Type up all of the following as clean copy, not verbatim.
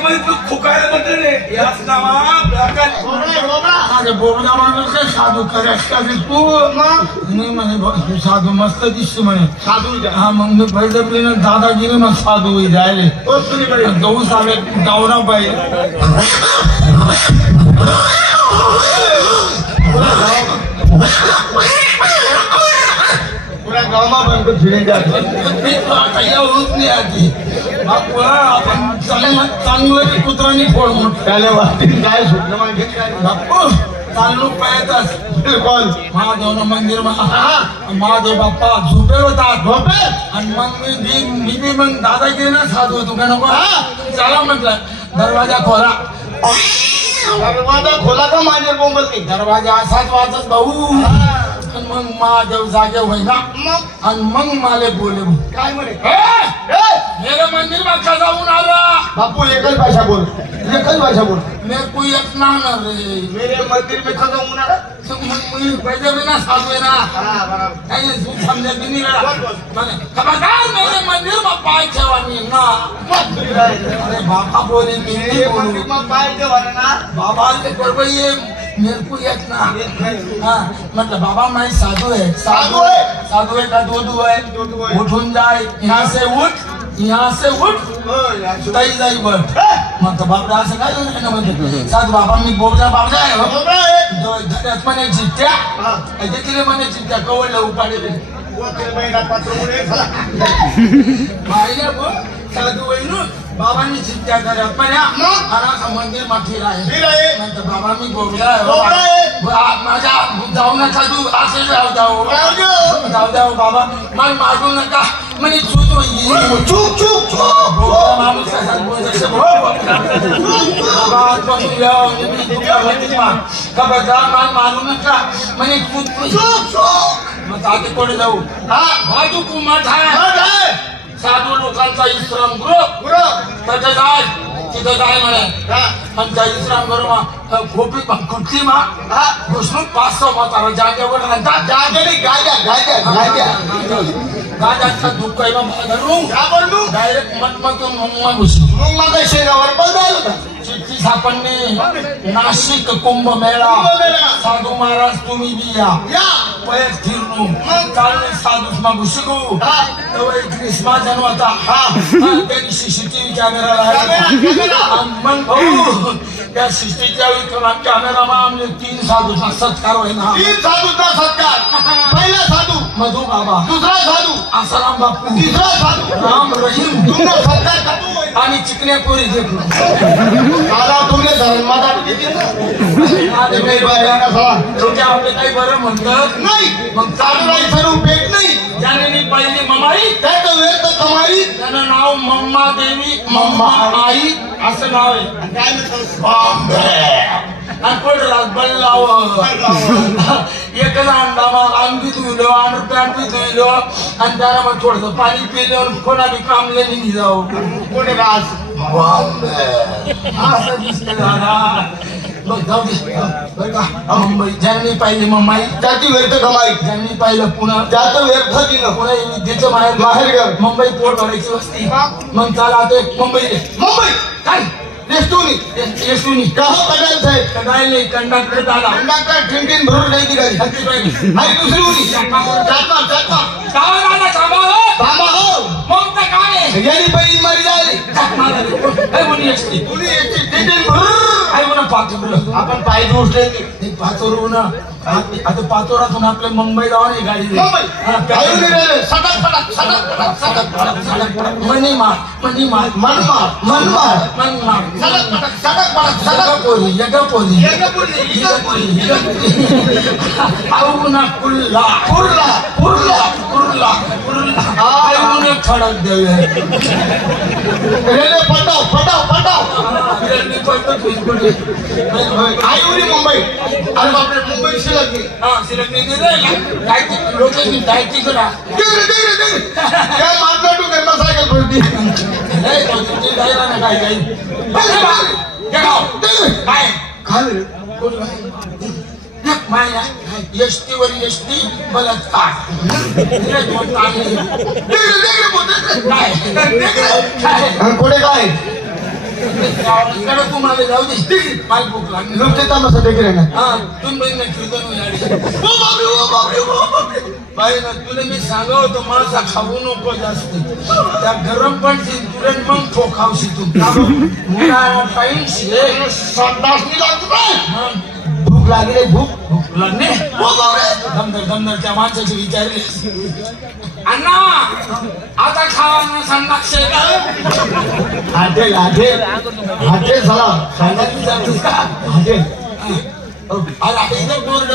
मध्ये तू खुकायला म्हणते रे याच नावा अरे बोबडा माणूस काय साधू करायस का तू मी म्हणे तू साधू मस्त दिसतो म्हणे साधू हा मग मी बळजबरीनं दादागिरी मग साधू जायले जाऊ सावे गावरा पाहिजे पुरा गावमा बंद फिरे जातो होत नाही आधी बापू आपण चांगलं कुत्रांनी फोड मोठ त्याला वाटतील काय सुटलं मागे बापू चालू पाहतच कोण महादेव मंदिर महादेव बाप्पा झोपे होतात झोपे आणि मग मी मग दादागिरी ना साधू होतो का नको चला म्हटलं दरवाजा खोला दरवाजा खोला का माझे बोंबल की दरवाजा असाच वाजत भाऊ आणि मग महादेव जागे होईना आणि मग माले बोले काय म्हणे मेरे मंदिर में का जाऊन आला बापू एकच भाषा बोल एकच भाषा बोल मेरे को एक ना रे मेरे मंदिर में खजा उन्हाळा पैसे भी ना साधू है ना समझे भी नहीं रहा खबरदार मेरे मंदिर में पाय ठेवानी ना अरे बाबा बोले मेरे मंदिर में पाय ठेवाना ना बाबा के ये मेरे को एक ना हाँ मतलब बाबा मैं साधु है साधु है का दो है उठून जाए यहाँ से उठ ताई जाई बट मतलब बाबा असं काय ना म्हणजे साधू बाबा मी बोबजा बाबा आहे जो घरात म्हणे चिट्ट्या तिथे म्हणे चिट्ट्या कवडलं उपाडले साधू वैनू बाबांनी चिंता करत पण मंदिर माथी आहे म्हणतो बाबा मी बोबडा माझ्या जाऊ नका तू असे जाऊ द्या बाबा मला मारू नका म्हणे चूक होईल चूक माणूस खबरदार मला मारू नका म्हणे चूक मग आता कोणी जाऊ बाजू कुमार आहे साधू लोकांचा विश्राम गृह तिथं जाय म्हणे आणि त्या विश्राम गृह खोपी कुठली मा घुसणूक 500 म्हातारा जागेवर राहतात गाड्याचा दुःख आहे मग डायरेक्ट मतमधून मग घुसणूक मग शेगावर बदल होता चिठ्ठी सापडणे नाशिक कुंभमेळा साधू महाराज तुम्ही बी या पयत फिरणू चालणे साधूस मागू शिकू तेव्हा एक क्रिसमा जन्मता त्यांनी सीसीटीव्ही कॅमेरा लावला मग भाऊ त्या सीसीटीव्ही कॅमेरामा आमचे 3 साधूचा सत्कार होईना 3 साधूचा सत्कार पहिला साधू मधू बाबा दुसरा साधू आसाराम बापू तिसरा साधू राम रहीम तुमचा सत्कार आणि चिकण्या पोरी देखलो मला तुमने धर्माचा आपले काही बरं म्हणतात नाही मग चालू राही सर्व भेट नाही ज्याने पहिली ममाई त्याचं वेळ तर कमाई त्यानं नाव मम्मा देवी मम्मा आई असं नाव आहे आणि पडला बल्लाव एकच अंडा मग अंगी धुईलो आणि पॅन्ट बी धुईलो आणि त्याला मग थोडस पाणी पिलं कोणा बी कामले निघी जाऊ कोणी राज असं दिसतं दादा बघ जाऊ दे बरं का मुंबई ज्यांनी पाहिली मुंबई त्याची वेळ तर कमाई ज्यांनी पाहिलं पुन्हा त्याचं वेळ दिलं पुन्हा विद्येचं बाहेर मुंबई पोट भरायची वस्ती मग चाला आता मुंबई काय रेस्टोनी का हो कडाल साहेब कडाल नाही कंडक्टर आला कंडक्टर ठिणठिण भरून नाही ती गाडी आणि दुसरी उडी थांबा हो मग तर काय यानी पहिली मारी जायली आपण पाय उठले पाचोरून आता पाचोरातून आपल्या मुंबई जावा नाही गाडी मनी मार खडक देवे मुंबई अरे बापरे मुंबई शिलक सायकल पडती एसटीवर एसटी बलात्कार पुढे काय कडे तुम्हाला जाऊ दे माल भूक लागली नुकते तमाशा देखील आहे ना हा तुम्ही बहिणी कीर्तन बाई ना तुला मी सांगा होतो माणसा खाऊ नको जास्त त्या गरम पण तुरंत मग तो खावशी तू मुला टाईम संडासनी लागतो काय मग भूक लागली भूक भूक लागणे दमदर त्या माणसाची विचारले अण्णा आता खावा ना संडास हॉटेल हॉटेल हॉटेल झाला सांगायला विचारतोस का हॉटेल अरे इथं बोर्ड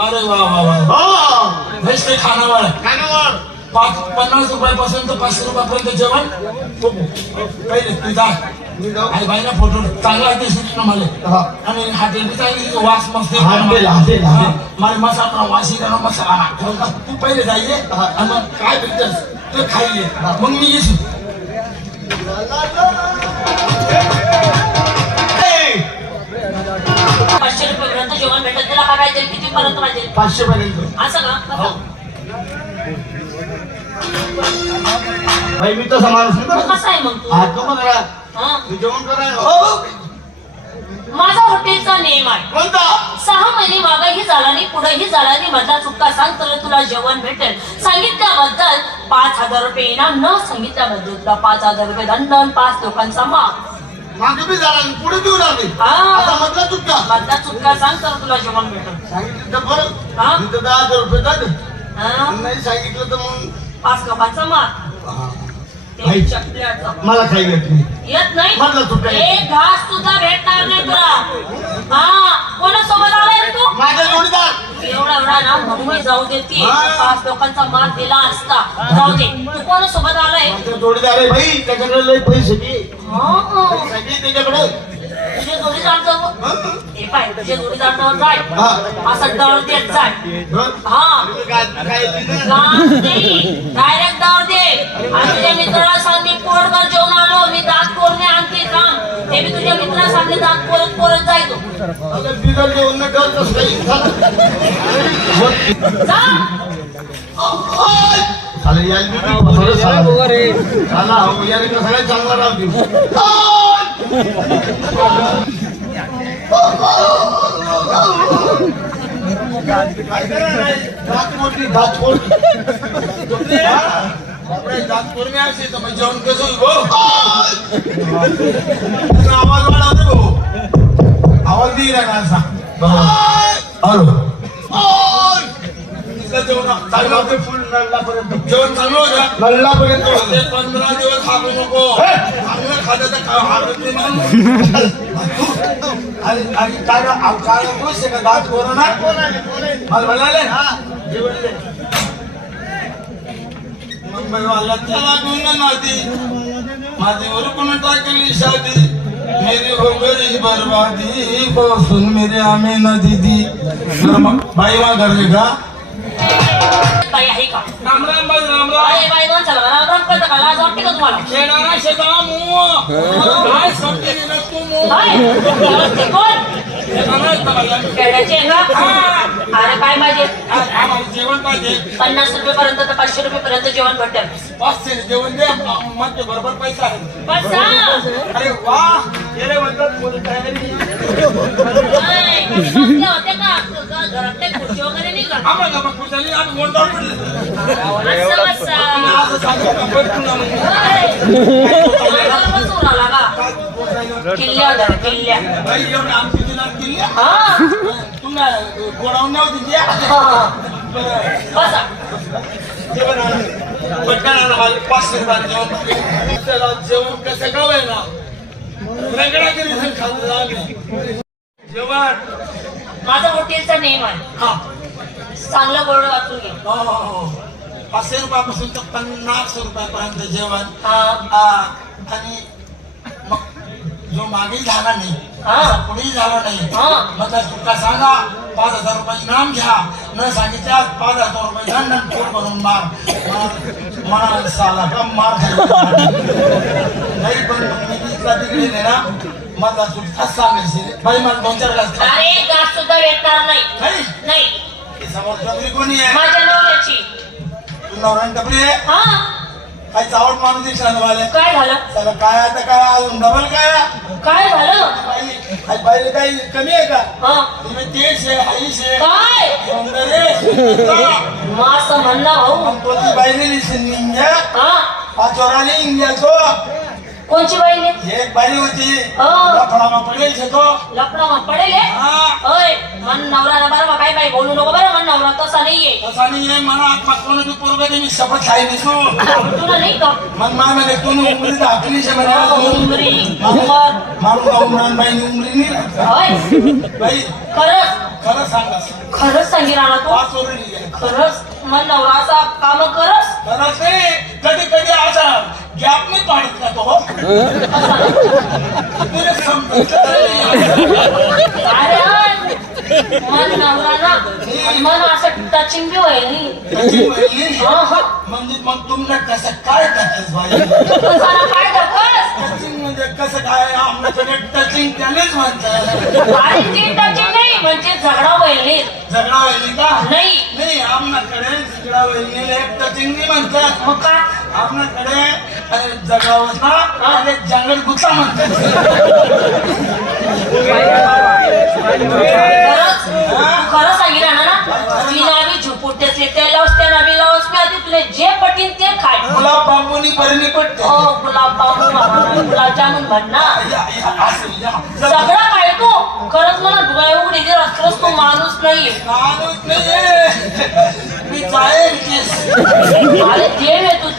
अरे वा वा वा हो बेस्ट खानावळ खानावळ 50 रुपयापासून तर 500 रुपयापर्यंत जेवण पहिले तू जा आई बाईना फोटो चांगला दिसत ना मला आणि हॉटेल बी चांगली वास मस्त हॉटेल हॉटेल मला मसाला वाशी करा मसाला तू पहिले जाईये आणि मग काय भेटतस ते खाईये मग मी येशील 500 रुपयापर्यंत जेवण भेटत त्याला काय पाहिजे किती पर्यंत पाहिजे 500 पर्यंत असं का भाई मी तर समाज कसं आहे मग तू आज तो करा हा? तू जेवण करा माझा हॉटेलचा नियम आहे कोणता 6 महिने मागेही झाला नाही पुढेही झाला नाही मधला चुका सांग तर तुला जेवण भेटेल सांगितल्याबद्दल 5,000 रुपये इनाम न सांगितल्याबद्दल तुला 5,000 रुपये दंड 5 लोकांचा माग मागे बी झाला पुढे देऊ लागले हा. आता म्हटलं चुका मधला चुका सांग तर तुला जेवण भेटेल सांगितलं तर बरं हा? तिथं 10,000 रुपये जाते हा? नाही सांगितलं तर मग 5 लोकांचा माग आई. ते चकल्याचं. मला काही येत नाही येत नाही मधला चुका एक घास सुद्धा भेटणार नाही तुला हा कोणासोबत आलाय रे तू माझा जोडीदार एवढा ना म्हणून मी जाऊ देते हा. 5 लोकांचा माग दिला असता जाऊ दे तू कोणासोबत आलाय माझा जोडीदार आहे भाई त्याच्याकडे लय पैसे की हा. पैसे त्याच्याकडे तुझे जोडीदार जाऊ हे पाय तुझे जोडीदार जवळ जाय हा. असं दर देत जाय हं? हा काय काय दिलं? डायरेक्ट दर दे आणि तुझ्या मित्राला सांग मी पोटभर जेवण आलो मी दात कोरणे आणते काम ते मी तुझ्या मित्राला सांगते दात कोरत कोरत जायचो अगं बिगर जेवण न करतोस काही जा चालेल यार मी पसरत चाला हो यार इकडे सगळ्यात चांगला राव देऊ काय करणार आहे? दात मोठी दात मोठी आपल्या जात कोरणे असे तर मग जेवण कसं होईल भाऊ आवाज वाढवते भाऊ आवाज दे राहिला असा हॅलो जेवण चालू होते फुल नल्लापर्यंत जेवण चालू होतं नल्लापर्यंत ते 15 दिवस खाऊ नको आम्ही खाल्लं तर हालत नाही आणि काय काय खुश आहे का दात कोरोना मला म्हणाले जेवण दे मुंबई वाला त्याला गुंग नाती माझीवर कोण टाकली शादी मेरी हो गई बर्बादी को सुन मेरे आमे न दीदी बाई वा घर का बाई आहे का राम राम बाई राम राम अरे बाई दोन चला राम कळतं का लाज वाटते का तुम्हाला शेणारा शेता मू काय समजे ना तू मू काय व्यवस्थित बोल खेळायचे का अरे काय पाहिजे आम्हाला जेवण पाहिजे 50 रुपये तर 500 रुपये जेवण भेटेल 500 जेवण दे म्हणजे बरोबर पैसा आहे पण सांग अरे वा गेले म्हणतात पोलीस तयारी काय, बसले होते का घरातले खुर्ची वगैरे नाही का आम्हाला मग कुठली आम्ही मोंडावर पडले असं बसा असं सांगू का पटकन म्हणजे बसून आला का किल्ल्या किल्ल्या बाई एवढं आमची दिला किल्ल्या हा तुम्हाला गोडाऊन नव्हती द्या बसा जेवण आलं पटकन आलं मला 500 रुपयात जेवण त्याला जेवण कसं गाव आहे ना रगडा करी खाल्लं आम्ही जेवण माझा हॉटेलचा नेम आहे हा चांगलं बोर्ड वाचून घे हो 500 रुपयापासून तर 50 रुपयापर्यंत जेवण हा आणि मग जो मागे झाला नाही हा. पुढेही झाला नाही हा. मग तुला सांगा 5,000 रुपये इनाम घ्या न सांगितल्या 5,000 रुपये दंड पोट बनवून मार मला साला का मार नाही पण मी इथला तिकडे नाही ना मला सुद्धा सांगायचे बाई मला 2-4 ग्लास अरे गाठ सुद्धा भेटणार नाही नाही नाही समोर डबरी कोणी आहे माझ्या नवऱ्याची तू नवरा डबरी आहे हा काय चावट माणूस दिसला ना मला काय झालं त्याला काय आता काय अजून डबल काय झालं बाई बाई काही कमी आहे का हा तुम्ही तेच आहे आईश आहे काय मग असं म्हणणं भाऊ कोणती बाईने निघ्या हा पाचोराने इंग्याचो कोणची बाई एक बाई होती हो. लफडामा पडेल तो लफडा पडेल होय मन नवरा बरं काय बाई बोलू नको बरं मन नवरा तसा नाहीये तसा नाही मला आत्मा कोणाची पोरगा मी शपथ खाई दिसू तुला नाही का मग मामे तू उमरी दाखली शे उमरी, उमर. मारू का उमरान बाई उमरी नाही होय बाई खरंच सांगा खरंच सांगी राणा तू पाचोरी खरंच मन नवरा असा काम करस खरंच नाही कधी कधी असा गॅप नाही पाडत का तो तुला समजत अरे मन नवरा ना मन असं टचिंग बी होईल म्हणजे मग तुमला कसं काय करतेस बाई काय करतोस टचिंग म्हणजे कसं काय आमच्याकडे टचिंग त्यानेच म्हणतात अरे ती टचिंग नाही म्हणजे झगडा होईल झगडा व्हायली का नाही नाही आमच्याकडे झगडा व्हायली टचिंग नाही म्हणतात मग काय आपल्याकडे झगडा होता आणि जंगल गुत्ता म्हणतात खरं सांगी राहणार ना ती नावी झुपुटेच त्या लावस त्या नावी लावस मी आधी तुला जे पटीन ते खाय गुलाब बांबूनी परिणी पडते हो गुलाब बाबू म्हणा गुलाबजामुन म्हणणार सगळं काय तू खरंच मला डोळे उघडी दे रस्त्यावर तू माणूस नाहीये माणूस नाहीये मी जाईल अरे देव आहे तू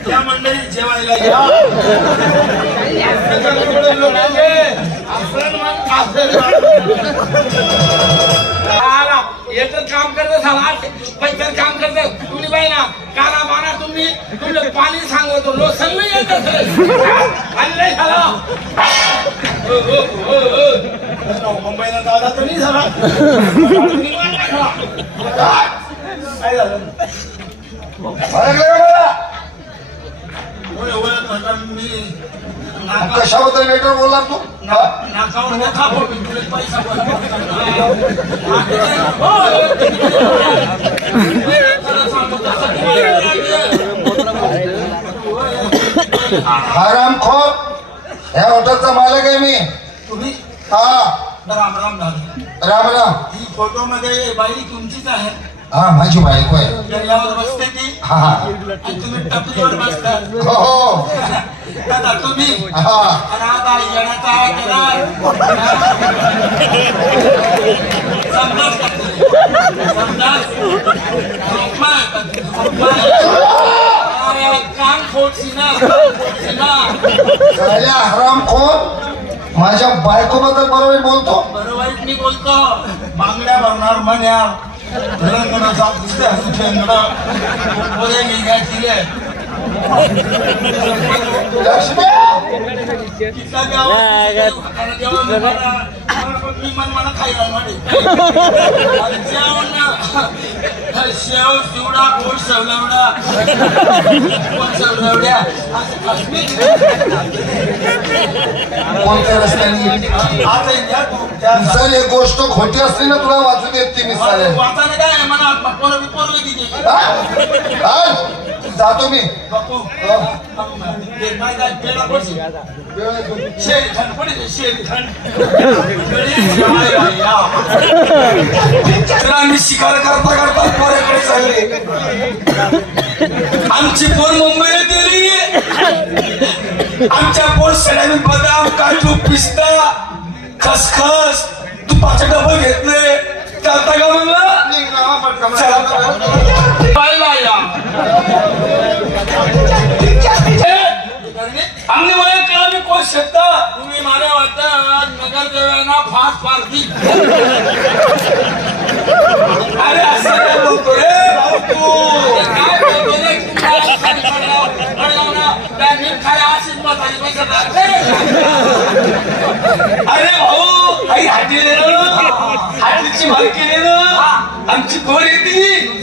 त्या मंडळी जेवायला या एकच काम करत पैसे काम करत तुम्ही बाई ना काना बाना तुम्ही तुमचं पाणी सांगतो लोसन नाही येत आणि नाही झाला मुंबईला दादा तर नाही झाला काय झालं कशाबद्दल वेटर बोलला तू नाकावर नका फोडून तुला पैसा हरामखोर ह्या हॉटेलचा मालक आहे मी तुम्ही हा राम राम दादा राम राम ही फोटो मध्ये बाई तुमचीच आहे हा माझी बायको आहे दर्यावर बसते ती हा हा आणि तुम्ही टपरीवर बसता हो हो दादा तुम्ही हा आणि आता येण्याचा केला समजाच का समजाच काम फोडशी ना झाल्या हरामखोर माझ्या बायको बद्दल बरोबर बोलतो बरोबर मी बोलतो बांगड्या भरणार म्हण्या लक्ष्मी शेव शिवडा कोट शेवलवडा कोणत्या रस्त्याने जर एक गोष्ट खोटी असली ना तुला वाचू देत ती मी चालेल वाचायला काय म्हणा पोरं पोरं दिली जातो मी आम्ही शिकार करता करता पोऱ्याकडे चालले आमची पोर मुंबईला गेली आमच्या पोर सड्याने बदाम काजू पिस्ता खसखस तुपाचे डबे घेतले चालता का मला आमने मला कळा मी कोण शकता तुम्ही माझ्या वाटत नगर देवांना फास्ट पार्टी अरे असं काय बोलतो रे भाऊ तू काय बोलतो रे अरे भाऊ आई हाटीले हाटीची मालकी ने ना आमची पोर येते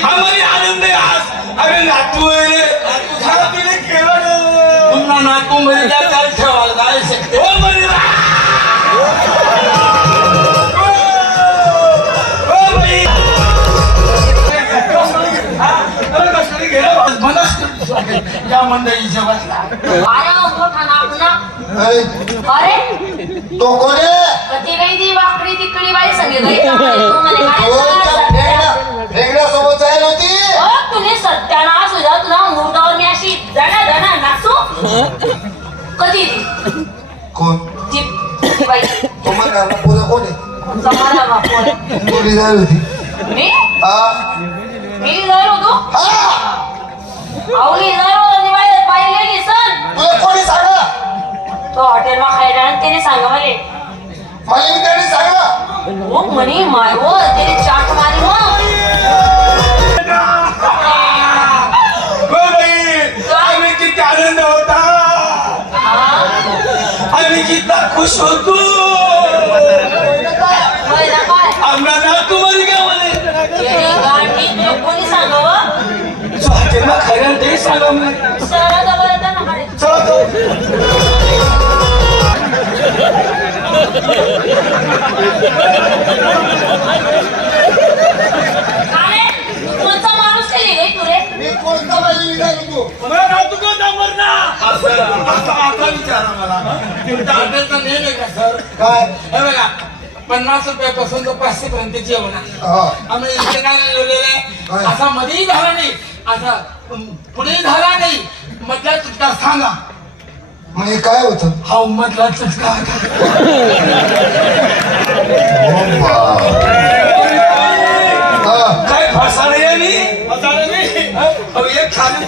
आम्हाला आनंद आहे आज अरे नातू आहे तिने केलं पुन्हा नातू मध्ये काय ठेवायला जाऊ शकते या मंडळी जेवतला आया मोठा नागुना ऐ, अरे तो कोण आहे कधी काही ती वाकडी तिकडी बाई सांगितलं फेकड्यासोबत जायला होती तुम्ही सत्यानाश हो जा तुझा मुर्दावर मी अशी दणा दणा नाचू कधी ती कोण ती बाई तो म्हणा पोरं कोण आहे जमाना बापोर तू जायला होती मी हा मी जायला होतो हा आवली जायला होतो बाई पाहिलेली सण तुला कोणी सांगा तो हॉटेलला खायला आणि त्याने सांगा मला मला मी त्याने सांगा हो म्हणे माय हो त्याने चाट मारी आम्ही किती आनंद होता आम्ही किती खुश होतो काय आम्हाला ना तुम्हाला काय म्हणे गाडी तुला कोणी सांगावं त्यांना खरं ते सांगा म्हणे शहरात जवळ येताना खाली चला तो अरे कोणता माणूस केली रे तू रे मी कोणता बाई निघालो तू मला ना तू कोणता मरना आता विचारा मला तुमच्या हॉटेलचं नेम आहे का सर काय हे बघा 50 रुपयापासून तो 500 पर्यंत जेवण आहे हा आम्ही इथे काय लिहिलेलं काय? असा मध्येही झाला नाही असा पुढे झाला नाही मधला चुटका सांगा मग हे काय होतं हा मधला चुटका हा काय फसाळे यांनी फसाळे नाही अहो एक खाली